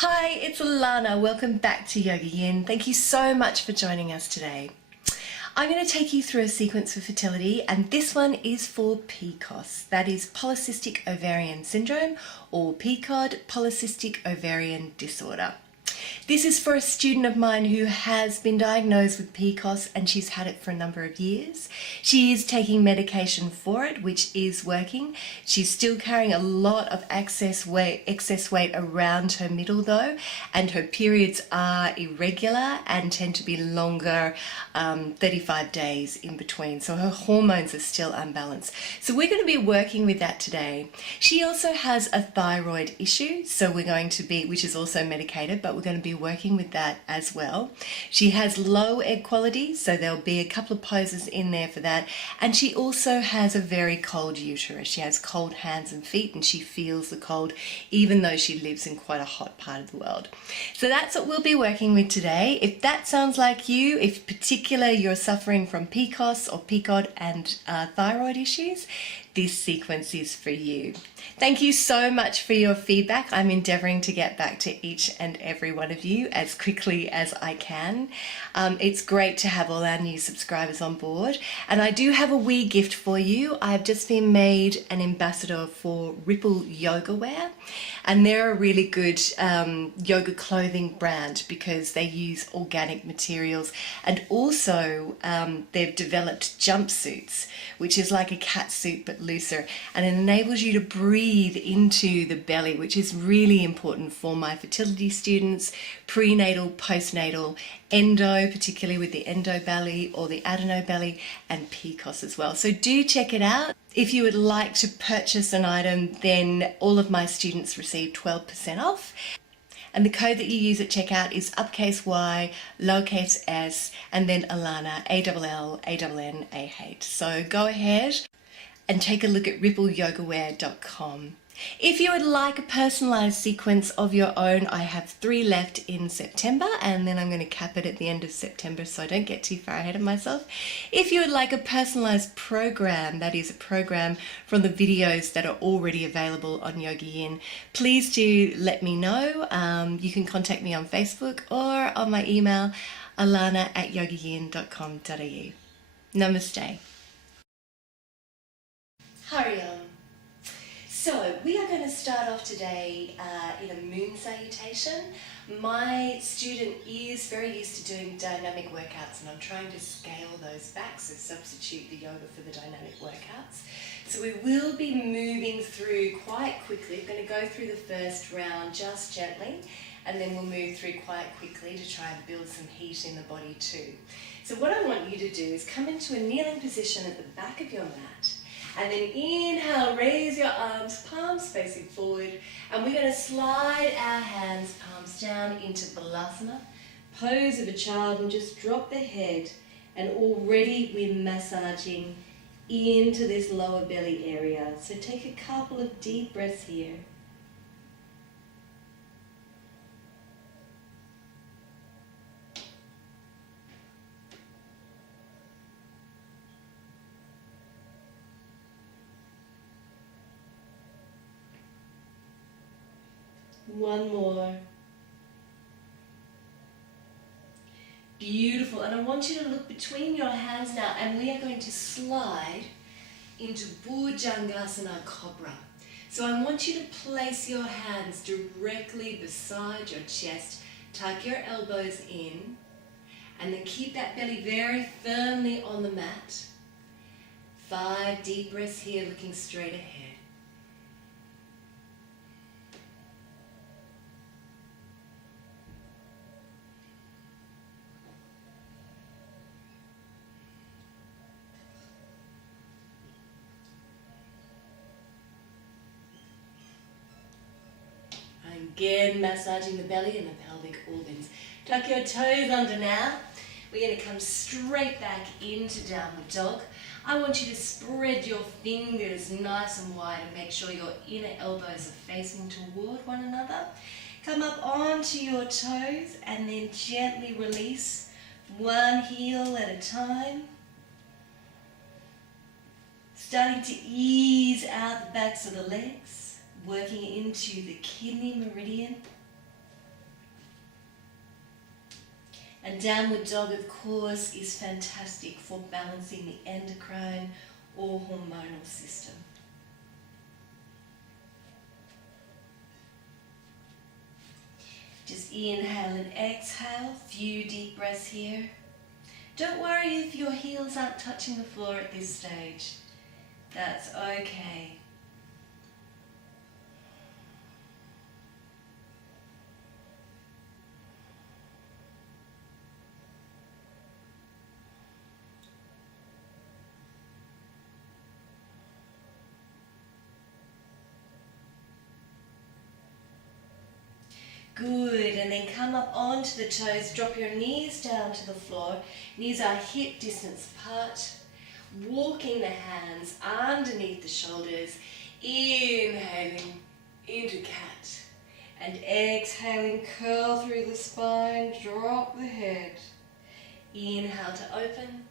Hi, it's Allannah. Welcome back to YogaYin. Thank you so much for joining us today. I'm going to take you through a sequence for fertility, and this one is for PCOS, that is polycystic ovarian syndrome, or PCOD, polycystic ovarian disorder. This is for a student of mine who has been diagnosed with PCOS and she's had it for a number of years. She is taking medication for it, which is working. She's still carrying a lot of excess weight around her middle though, and her periods are irregular and tend to be longer, 35 days in between. So her hormones are still unbalanced. So we're going to be working with that today. She also has a thyroid issue, so we're going to be, which is also medicated, but we're going to be working with that as well. She has low egg quality, so there'll be a couple of poses in there for that. And she also has a very cold uterus. She has cold hands and feet, and she feels the cold even though she lives in quite a hot part of the world. So that's what we'll be working with today. If that sounds like you, if particular you're suffering from PCOS or PCOD and thyroid issues, this sequence is for you. Thank you so much for your feedback. I'm endeavouring to get back to each and every one of you as quickly as I can. It's great to have all our new subscribers on board, and I do have a wee gift for you. I've just been made an ambassador for Ripple Yoga Wear, and they're a really good yoga clothing brand because they use organic materials, and also they've developed jumpsuits, which is like a cat suit but looser, and it enables you to breathe into the belly, which is really important for my fertility students, prenatal, postnatal, endo, particularly with the endo belly or the adeno belly, and PCOS as well. So do check it out. If you would like to purchase an item, then all of my students receive 12% off. And the code that you use at checkout is uppercase Y, lowercase s, and then Allannah, ALLANNAH. So go ahead and take a look at rippleyogawear.com. If you would like a personalised sequence of your own, I have 3 left in September, and then I'm going to cap it at the end of September so I don't get too far ahead of myself. If you would like a personalised program, that is a program from the videos that are already available on YogaYin, please do let me know. You can contact me on Facebook or on my email, allannah@yogayin.com.au. Namaste. Hari Om. So we are going to start off today in a moon salutation. My student is very used to doing dynamic workouts, and I'm trying to scale those back, so substitute the yoga for the dynamic workouts. So we will be moving through quite quickly. We're going to go through the first round just gently, and then we'll move through quite quickly to try and build some heat in the body too. So what I want you to do is come into a kneeling position at the back of your mat. And then inhale, raise your arms, palms facing forward, and we're going to slide our hands, palms down into Balasana, pose of a child, and just drop the head. And already we're massaging into this lower belly area. So take a couple of deep breaths here. One more. Beautiful. And I want you to look between your hands now, and we are going to slide into Bhujangasana Cobra. So I want you to place your hands directly beside your chest, tuck your elbows in, and then keep that belly very firmly on the mat. 5 deep breaths here, looking straight ahead. Again, massaging the belly and the pelvic organs. Tuck your toes under now. We're going to come straight back into downward dog. I want you to spread your fingers nice and wide and make sure your inner elbows are facing toward one another. Come up onto your toes and then gently release one heel at a time. Starting to ease out the backs of the legs, working into the kidney meridian. And downward dog, of course, is fantastic for balancing the endocrine or hormonal system. Just inhale and exhale, few deep breaths here. Don't worry if your heels aren't touching the floor at this stage. That's okay. Good, and then come up onto the toes, drop your knees down to the floor. Knees are hip distance apart. Walking the hands underneath the shoulders. Inhaling into cat. And exhaling, curl through the spine, drop the head. Inhale to open.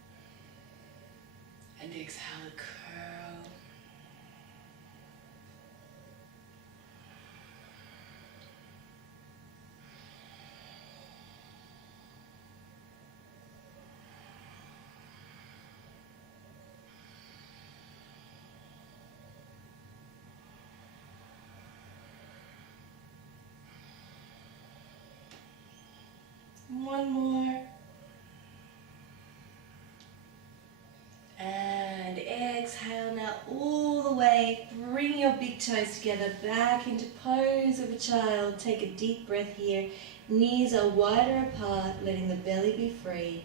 And exhale to curl. One more. And exhale now all the way. Bring your big toes together back into pose of a child. Take a deep breath here. Knees are wider apart, letting the belly be free.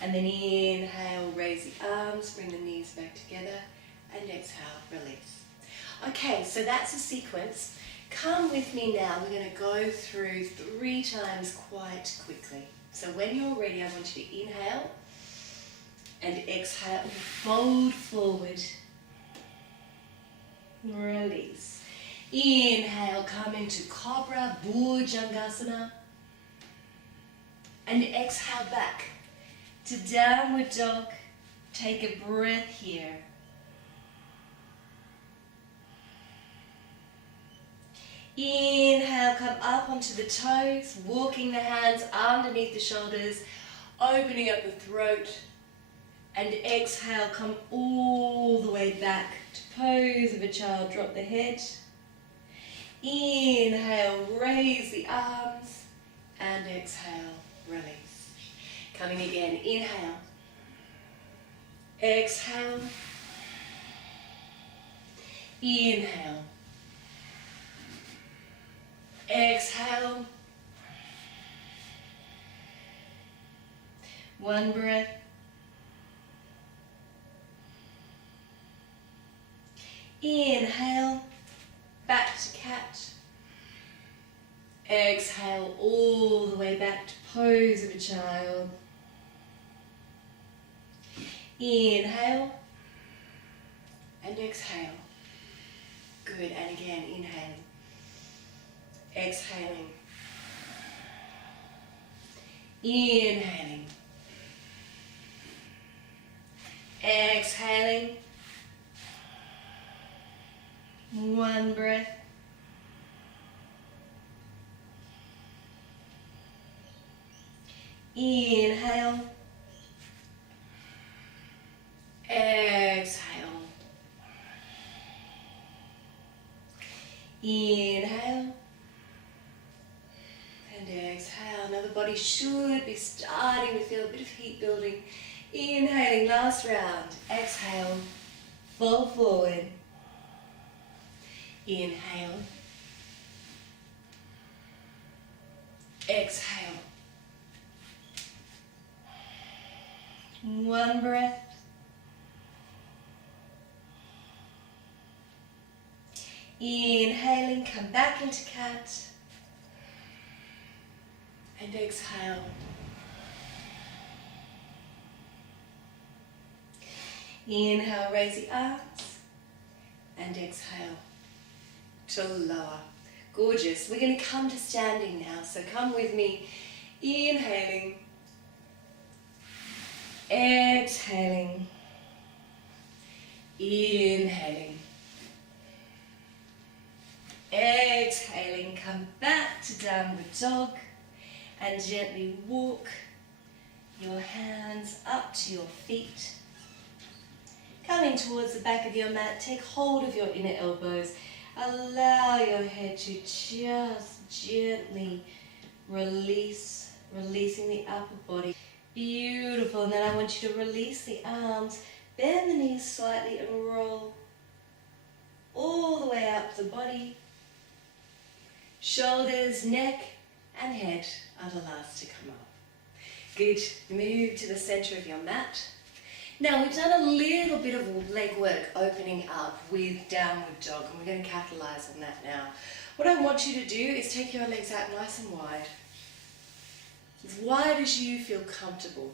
And then inhale, raise the arms, bring the knees back together, and exhale, release. Okay, so that's a sequence. Come with me now. We're going to go through 3 times quite quickly. So when you're ready, I want you to inhale and exhale. Fold forward. Release. Inhale, come into Cobra, Bhujangasana. And exhale back to Downward Dog. Take a breath here. Inhale, come up onto the toes, walking the hands underneath the shoulders, opening up the throat, and exhale, come all the way back to pose of a child, drop the head. Inhale, raise the arms, and exhale, release. Coming again, inhale, exhale, inhale, exhale. One breath. Inhale, back to cat. Exhale all the way back to pose of a child. Inhale and exhale. Good, and again, inhaling. Exhaling. Inhaling. Exhaling. One breath. Inhale. Exhale. Inhale. And exhale. Now the body should be starting to feel a bit of heat building. Inhaling, last round. Exhale. Fold forward. Inhale. Exhale. One breath. Inhaling, come back into cat. And exhale. Inhale, raise the arms. And exhale to lower. Gorgeous. We're going to come to standing now. So come with me. Inhaling. Exhaling. Inhaling. Exhaling. downward dog, and gently walk your hands up to your feet. Coming towards the back of your mat, take hold of your inner elbows. Allow your head to just gently release, releasing the upper body. Beautiful. And then I want you to release the arms, bend the knees slightly and roll all the way up the body. Shoulders, neck and head are the last to come up. Good. Move to the center of your mat. Now we've done a little bit of leg work opening up with downward dog, and we're going to capitalize on that now. What I want you to do is take your legs out nice and wide. As wide as you feel comfortable.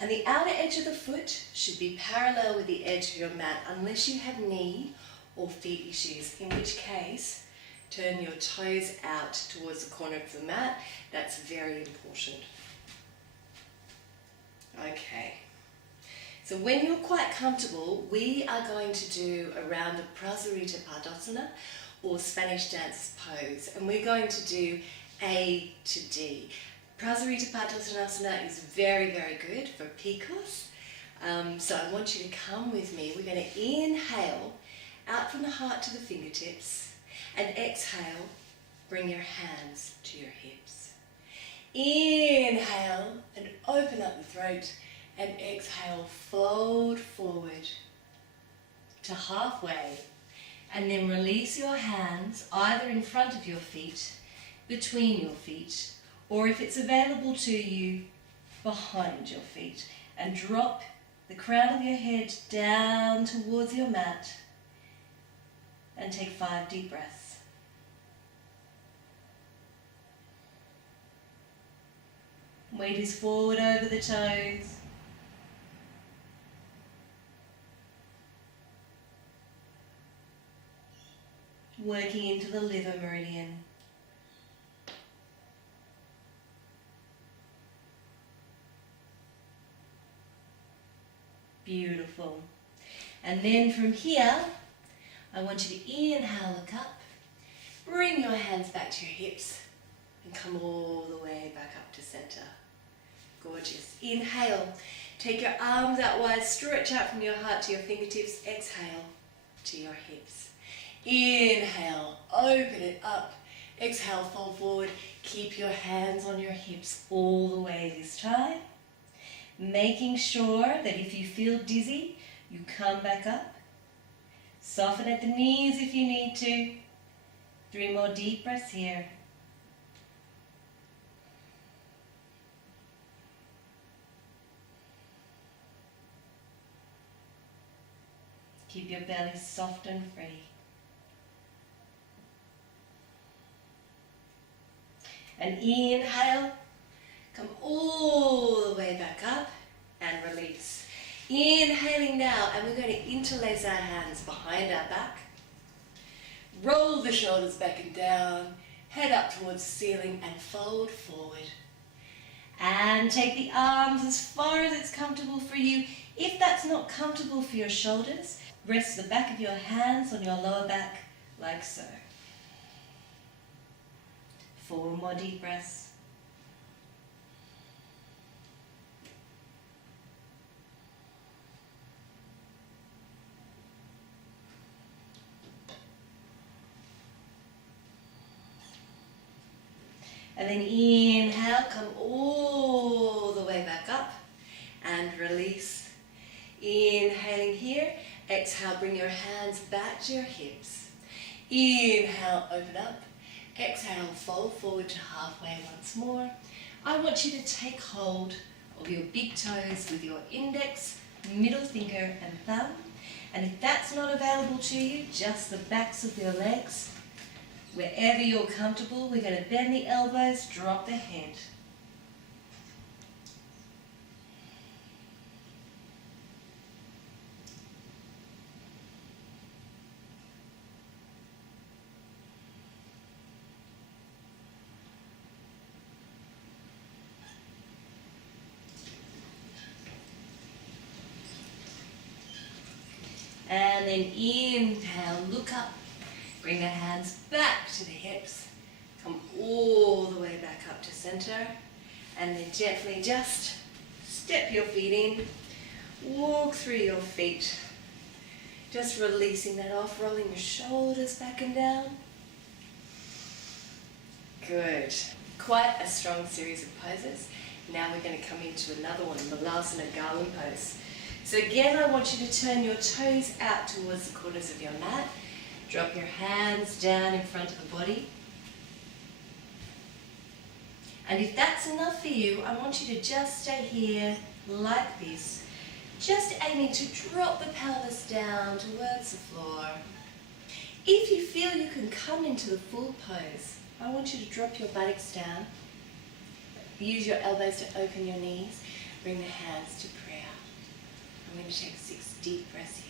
And the outer edge of the foot should be parallel with the edge of your mat unless you have knee or feet issues, in which case turn your toes out towards the corner of the mat. That's very important. Okay. So when you're quite comfortable, we are going to do a round of Restorative or Spanish dance pose, and we're going to do A to D. Restorative is very, very good for PCOS. So I want you to come with me. We're going to inhale out from the heart to the fingertips, and exhale, bring your hands to your hips. Inhale and open up the throat, and exhale, fold forward to halfway, and then release your hands either in front of your feet, between your feet, or if it's available to you, behind your feet, and drop the crown of your head down towards your mat, and take 5 deep breaths. Weight is forward over the toes. Working into the liver meridian. Beautiful. And then from here, I want you to inhale, look up, bring your hands back to your hips, and come all the way back up to center. Gorgeous. Inhale, take your arms out wide, stretch out from your heart to your fingertips, exhale to your hips. Inhale, open it up, exhale, fold forward, keep your hands on your hips all the way this time. Making sure that if you feel dizzy, you come back up. Soften at the knees if you need to. 3 more deep breaths here. Keep your belly soft and free. And inhale, come all the way back up and release. Inhaling now, and we're going to interlace our hands behind our back. Roll the shoulders back and down, head up towards the ceiling and fold forward. And take the arms as far as it's comfortable for you. If that's not comfortable for your shoulders, rest the back of your hands on your lower back like so. 4 more deep breaths. And then inhale, come all the way back up and release. Inhaling here, exhale, bring your hands back to your hips. Inhale, open up. Exhale, fold forward to halfway once more. I want you to take hold of your big toes with your index, middle finger and thumb. And if that's not available to you, just the backs of your legs. Wherever you're comfortable, we're going to bend the elbows, drop the head. And then inhale, look up. Bring the hands back to the hips. Come all the way back up to center, and then gently just step your feet in, walk through your feet, just releasing that off, rolling your shoulders back and down. Good. Quite a strong series of poses. Now we're going to come into another one, Malasana Garland pose. So again, I want you to turn your toes out towards the corners of your mat. Drop your hands down in front of the body. And if that's enough for you, I want you to just stay here like this, just aiming to drop the pelvis down towards the floor. If you feel you can come into the full pose, I want you to drop your buttocks down. Use your elbows to open your knees. Bring the hands to prayer. I'm going to take 6 deep breaths here.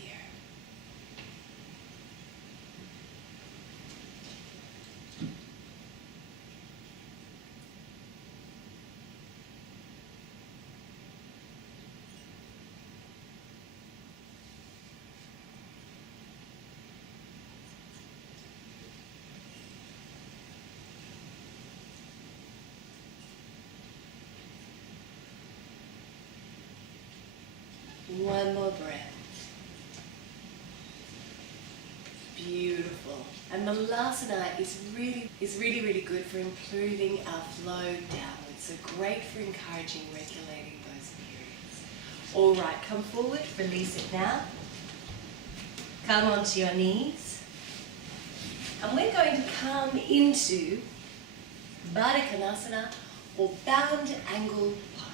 One more breath. Beautiful. And Malasana is really good for improving our flow downwards. So great for encouraging, regulating those periods. All right, come forward, release it now. Come onto your knees. And we're going to come into Baddha Konasana, or bound angle pose.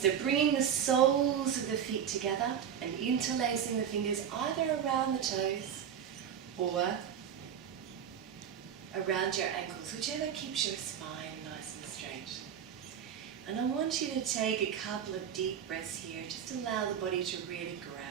So bringing the soles of the feet together and interlacing the fingers either around the toes or around your ankles, whichever keeps your spine nice and straight. And I want you to take a couple of deep breaths here, just allow the body to really ground.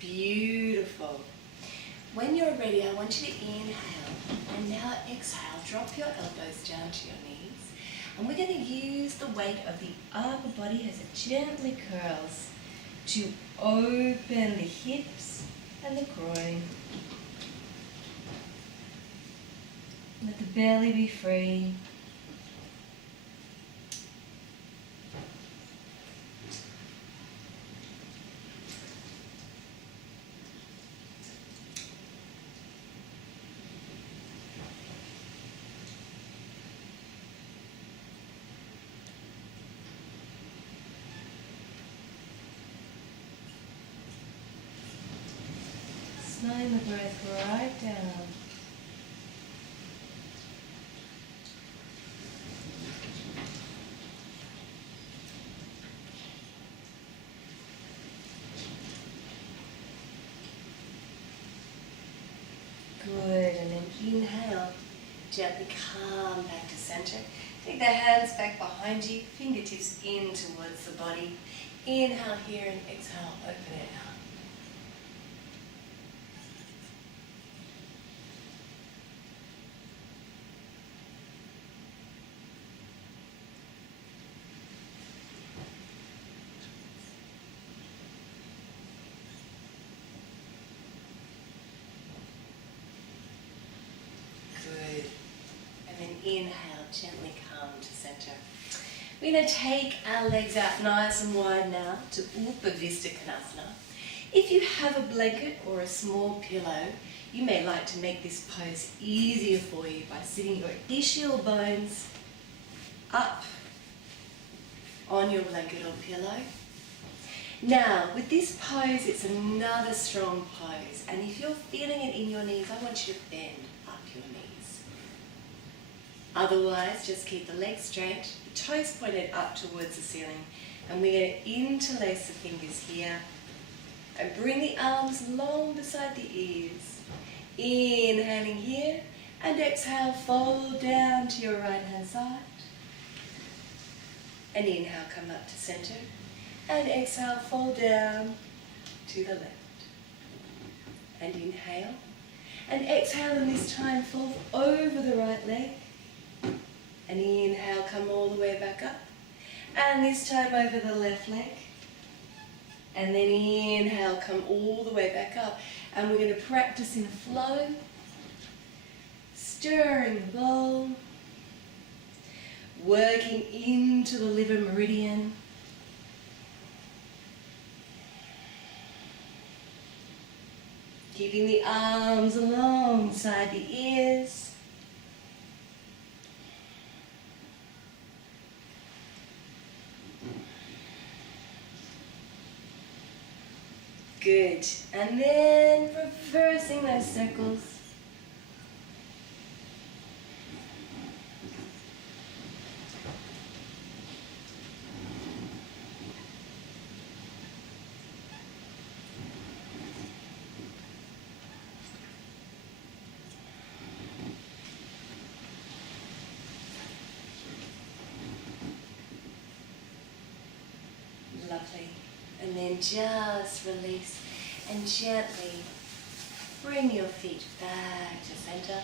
Beautiful. When you're ready, I want you to inhale and now exhale. Drop your elbows down to your knees. And we're going to use the weight of the upper body as it gently curls to open the hips and the groin. Let the belly be free. Slowing the breath right down. Good, and then inhale, gently come back to center. Take the hands back behind you, fingertips in towards the body. Inhale here and exhale, open it out. Good. And then inhale, gently come to center. We're going to take our legs out nice and wide now to Upavista Konasana. If you have a blanket or a small pillow, you may like to make this pose easier for you by sitting your ischial bones up on your blanket or pillow. Now, with this pose, it's another strong pose, and if you're feeling it in your knees, I want you to bend up your knees. Otherwise, just keep the legs straight, the toes pointed up towards the ceiling, and we're going to interlace the fingers here, and bring the arms long beside the ears. Inhaling here, and exhale, fold down to your right hand side. And inhale, come up to center. And exhale, fold down to the left. And inhale. And exhale, and this time fold over the right leg. And inhale, come all the way back up. And this time over the left leg. And then inhale, come all the way back up. And we're going to practice in a flow. Stirring the bowl. Working into the liver meridian. Keeping the arms alongside the ears. Good. And then reversing those circles. Lovely. And then just release and gently bring your feet back to center.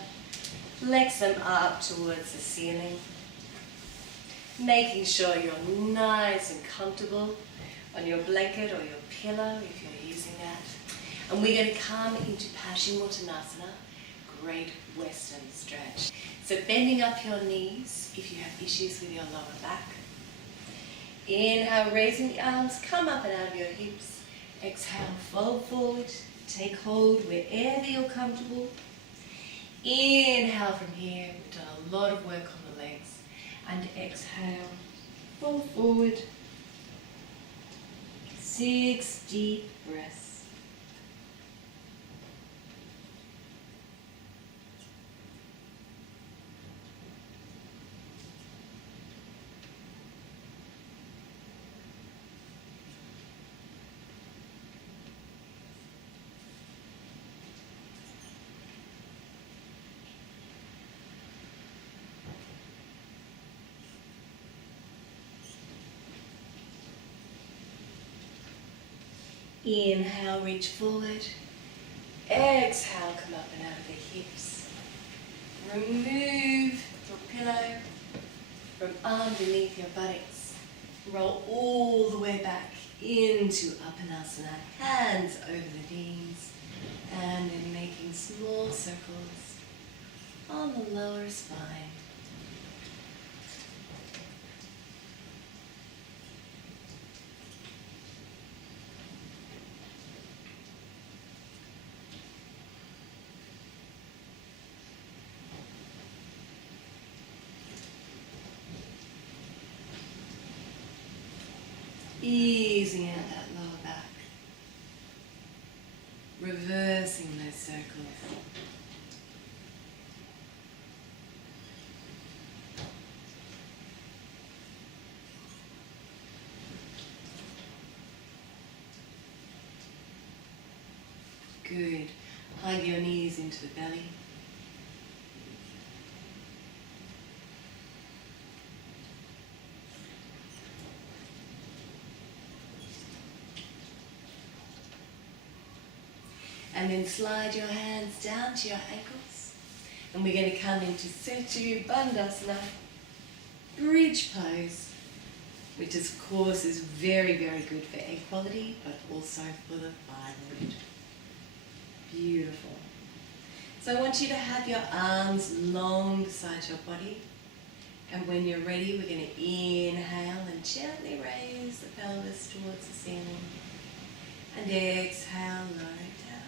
Flex them up towards the ceiling. Making sure you're nice and comfortable on your blanket or your pillow if you're using that. And we're going to come into Paschimottanasana, great Western stretch. So bending up your knees if you have issues with your lower back. Inhale, raising the arms, come up and out of your hips. Exhale, fold forward, take hold wherever you're comfortable. Inhale from here, we've done a lot of work on the legs. And exhale, fold forward. 6 deep breaths. Inhale, reach forward. Exhale, come up and out of the hips. Remove your pillow from underneath your buttocks. Roll all the way back into Uttanasana. Hands over the knees. And then making small circles on the lower spine. Easing out that lower back. Reversing those circles. Good. Hug your knees into the belly. And then slide your hands down to your ankles. And we're going to come into Setu Bandhasana, bridge pose, which of course is very, very good for egg quality, but also for the thyroid. Beautiful. So I want you to have your arms long beside your body. And when you're ready, we're going to inhale and gently raise the pelvis towards the ceiling. And exhale, lower it down.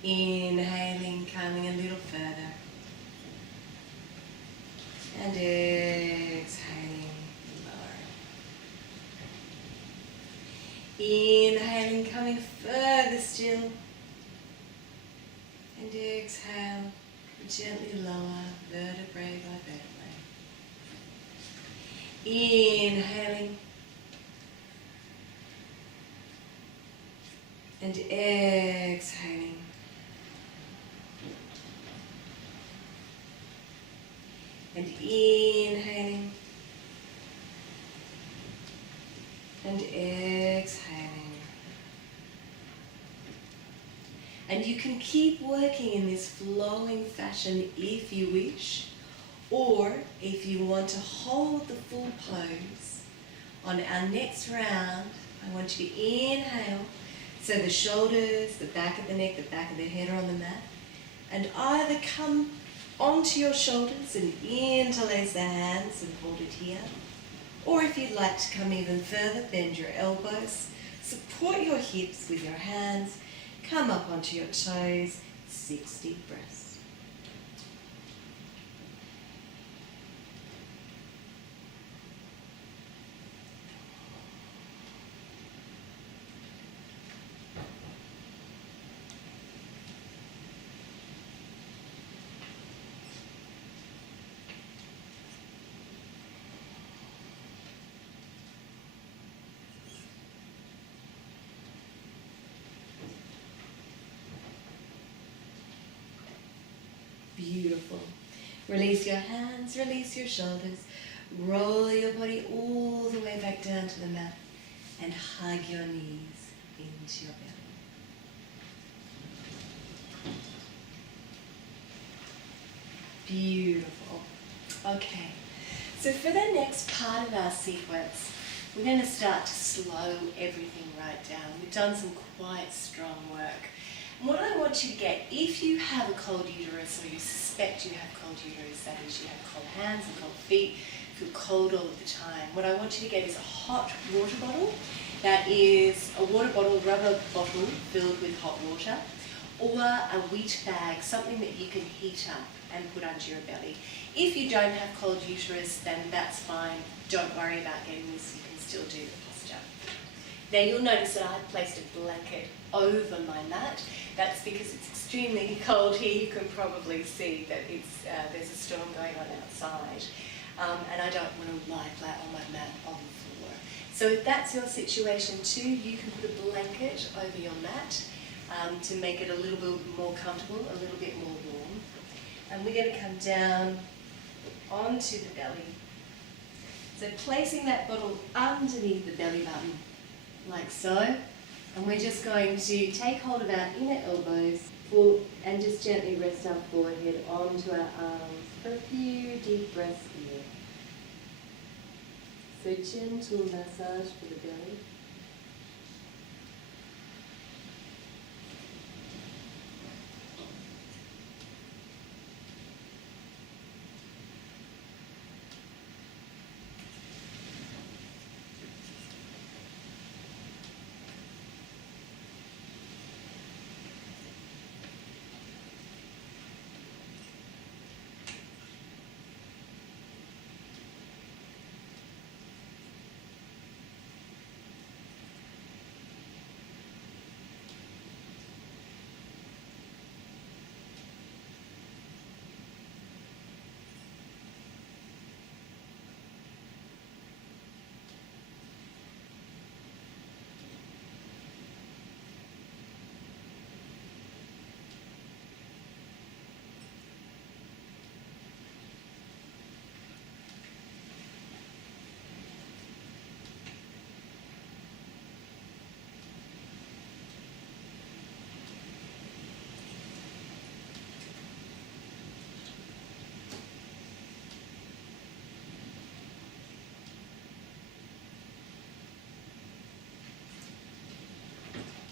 Inhaling, coming a little further. And exhaling, lower. Inhaling, coming further still. And exhale, gently lower, vertebrae by vertebrae. Inhaling. And exhaling. And inhaling. And exhaling. And you can keep working in this flowing fashion if you wish, or if you want to hold the full pose. On our next round, I want you to inhale, so the shoulders, the back of the neck, the back of the head are on the mat, and either come onto your shoulders and interlace the hands and hold it here, or if you'd like to come even further, bend your elbows, support your hips with your hands, come up onto your toes, 6 deep breaths. Beautiful. Release your hands, release your shoulders, roll your body all the way back down to the mat and hug your knees into your belly. Beautiful. Okay, so for the next part of our sequence, we're going to start to slow everything right down. We've done some quite strong work. What I want you to get, if you have a cold uterus or you suspect you have cold uterus, that is you have cold hands and cold feet, feel cold all of the time, what I want you to get is a hot water bottle. That is a water bottle, rubber bottle filled with hot water, or a wheat bag, something that you can heat up and put under your belly. If you don't have cold uterus, then that's fine. Don't worry about getting this, you can still do the posture. Now you'll notice that I've placed a blanket over my mat. That's because it's extremely cold here. You can probably see that there's a storm going on outside, and I don't want to lie flat on my mat on the floor. So if that's your situation too, you can put a blanket over your mat to make it a little bit more comfortable, a little bit more warm. And we're going to come down onto the belly. So placing that bottle underneath the belly button, like so. And we're just going to take hold of our inner elbows and just gently rest our forehead onto our arms for a few deep breaths here. So gentle massage for the belly.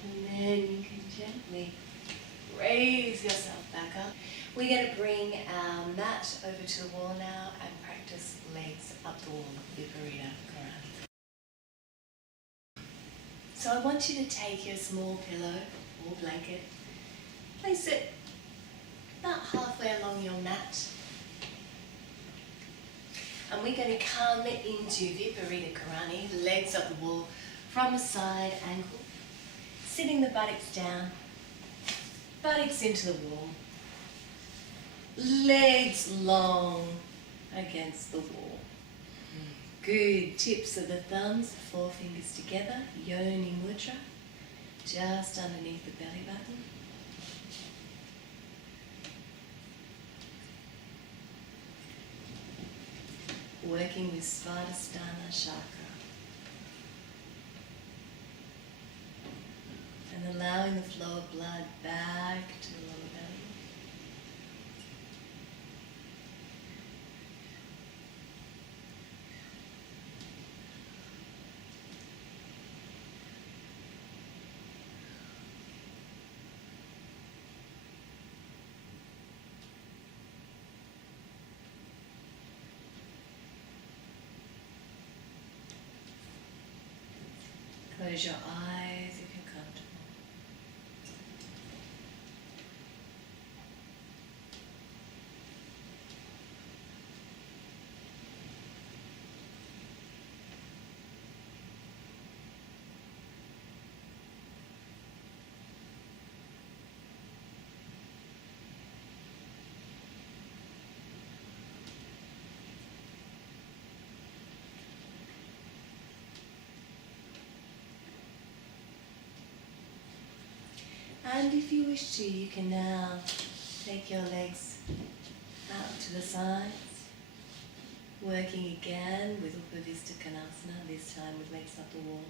And then you can gently raise yourself back up. We're going to bring our mat over to the wall now and practice legs up the wall, Viparita Karani. So I want you to take your small pillow or blanket, place it about halfway along your mat, and we're going to come into Viparita Karani, legs up the wall from a side angle, sitting the buttocks down, buttocks into the wall, legs long against the wall. Good. Tips of the thumbs, four fingers together, Yoni Mudra, just underneath the belly button. Working with Svadhisthana chakra. allowing the flow of blood back to the lower belly. Close your eyes if you're comfortable. And if you wish to, you can now take your legs out to the sides, working again with Upavista Konasana, this time with legs up the wall.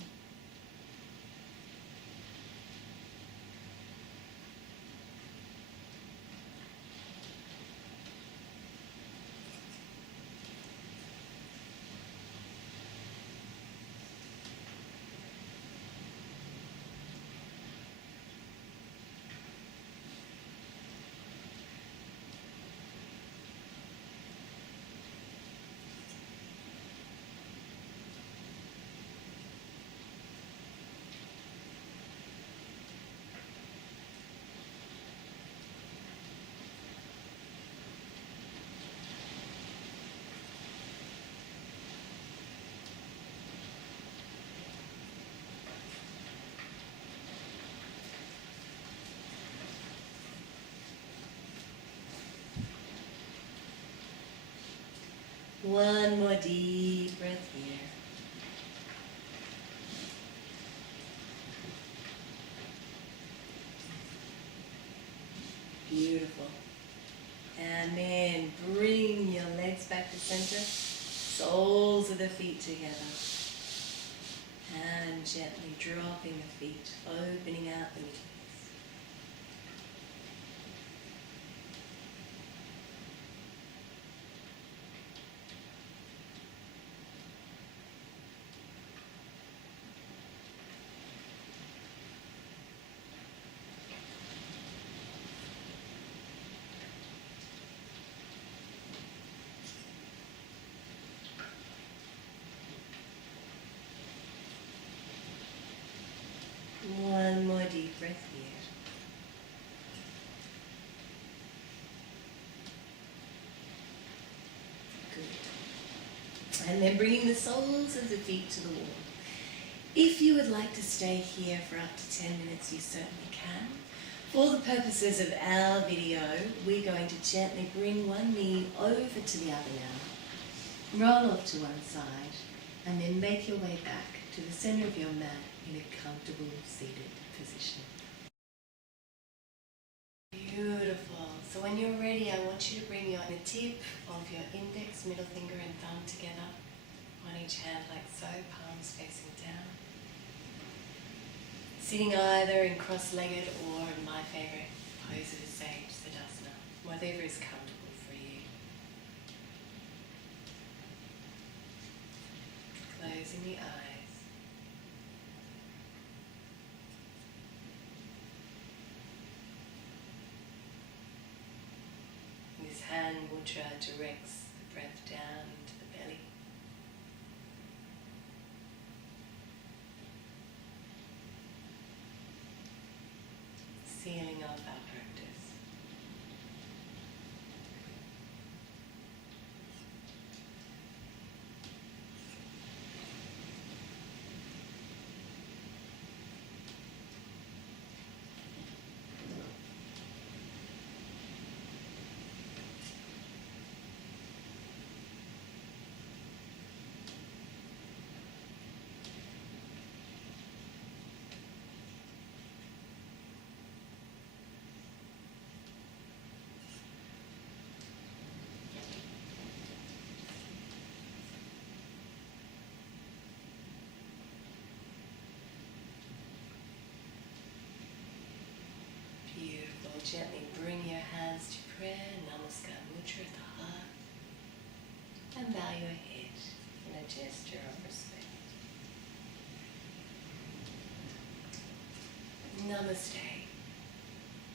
One more deep breath here. Beautiful. And then bring your legs back to center, soles of the feet together. And gently dropping the feet, opening out the knees. One more deep breath here. Good. And then bringing the soles of the feet to the wall. If you would like to stay here for up to 10 minutes, you certainly can. For the purposes of our video, we're going to gently bring one knee over to the other now. Roll off to one side, and then make your way back to the center of your mat in a comfortable seated position. Beautiful. So when you're ready, I want you to bring the tip of your index, middle finger and thumb together on each hand like so, palms facing down. Sitting either in cross-legged or in my favorite pose of a sage, Siddhasana, whatever is comfortable for you. Closing the eyes. This hand mudra directs the breath down into the belly. Sealing off our practice. gently bring your hands to prayer, Namaskar Mudra at the heart, and bow your head in a gesture of respect. Namaste.